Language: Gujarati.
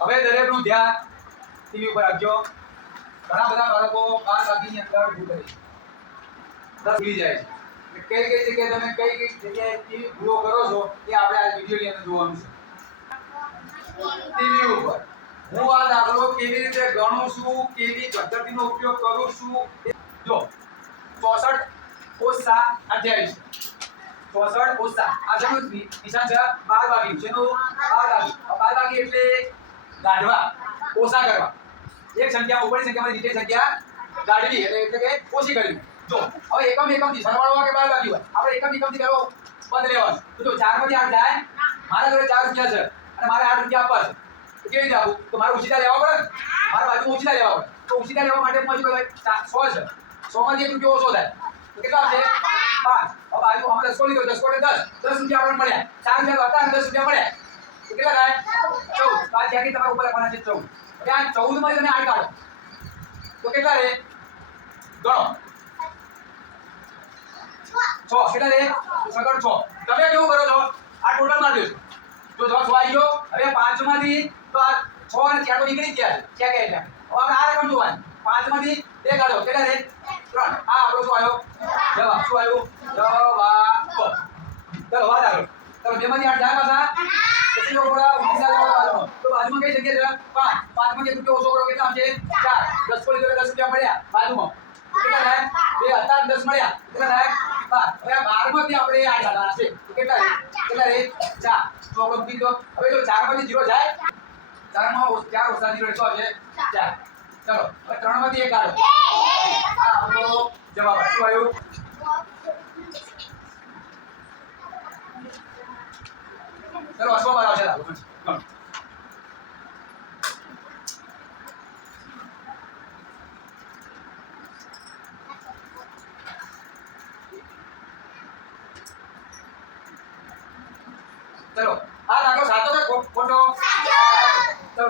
હવે દરેકનું ધ્યાન ટીવી ઉપર રાખજો. ઘણા બધા બાળકો 12 વાગ્યાની અંદર ભૂલ કરે છે, ભૂલી જાય છે. કઈ જગ્યાએ તમે કઈ જગ્યાએ ટીવી ભૂલો કરો છો એ આપણે આ વિડીયોની અંદર જોવાનું છે. ટીવી ઉપર હું આ દાખલો કેવી રીતે ગણું છું, કેવી પદ્ધતિનો ઉપયોગ કરું છું. જો 64 + 7 28. 64 + 7 આ જેનું નિશાન છે 12 વાગ્યું. જેનું 12 વાગ્યું. 12 વાગ્યું એટલે ગાઢવા, ઓછા કરવા. એક સંખ્યા ઉપરની સંખ્યામાંથી નીચેની સંખ્યા ગાઢવી એટલે કે ઓછી કરવી. જો હવે એકમથી સરવાળો કે 12 વાગ્યું હોય આપણે એકમથી કરો બંધ રહેવાનું. તો જો 4 માંથી 8 જાય, મારા જોડે 4 રૂપિયા છે અને મારે 8 રૂપિયા આપવા છે. તો કેવી રીતે આપું? તો મારે ઉછીતા લેવા પડે ને, મારા બાજુ ઉછીતા લેવા પડે. તો ઉછીતા લેવા માટે હું શું કહેવાય 100 છે, 100 માંથી 1 રૂપિયો ઓછો થાય તો કેટલા આવશે? 5. હવે બાજુ અમે 10 કોલી તો 10 કોલી 10 રૂપિયા આપણને મળ્યા. 4 રૂપિયા હતા અને 10 રૂપિયા મળ્યા તો કેટલા થાય? 14. તો આ ત્યાંથી તમારા ઉપર લખવાના છે 14. હવે આ 14 માંથી તમે 8 કાઢો તો કેટલા રહે? ગણો 6. કેટલા રહે? સગળ 6. તમે કેવું કરો છો? આ ટોટલ મારી દો. તો જવાબ 6 આવી ગયો. હવે 5 માંથી તો આ 6 અને 4 તો નીકળી ગયા છે. ક્યાં ગયા એટલે હવે આપણે આ રકમ જોવાની. 5 માંથી 2 કાઢો કેટલા રહે? 3. આ આપણો શું આવ્યો? જવાબ. શું આવ્યું? જવાબ. ચલો વાત આગળ. ચલો 2 માંથી 8 જાય પાછા પછી જો થોડા ઉછીના લેવા તો બાજુમાં કઈ જગ્યા છે? 5. 5 માંથી 1 રૂપિયો ઓછો કરો કેટલા આવશે? 4. 10 કોલી જોડે 10 રૂપિયા મળ્યા બાજુમાં કેટલા થાય? 2 હતા 10 મળ્યા કેટલા થાય? 12. હવે આ 12 માંથી આપણે 8 કાઢવાના છે તો કેટલા રહે? 4. તો આપણે મૂકી દો. હવે જો 4 માંથી 0 જાય, 4 માં 4 ઓછા 0 એટલે શું આવશે? 4. ચલો હવે 3 માંથી 1 કાઢો. આ આપણો જવાબ. શું આવ્યું? ચલો 100 બાર આવશે. લાવો ચલો આ દાખલો સાચો કે ખોટો? ચલો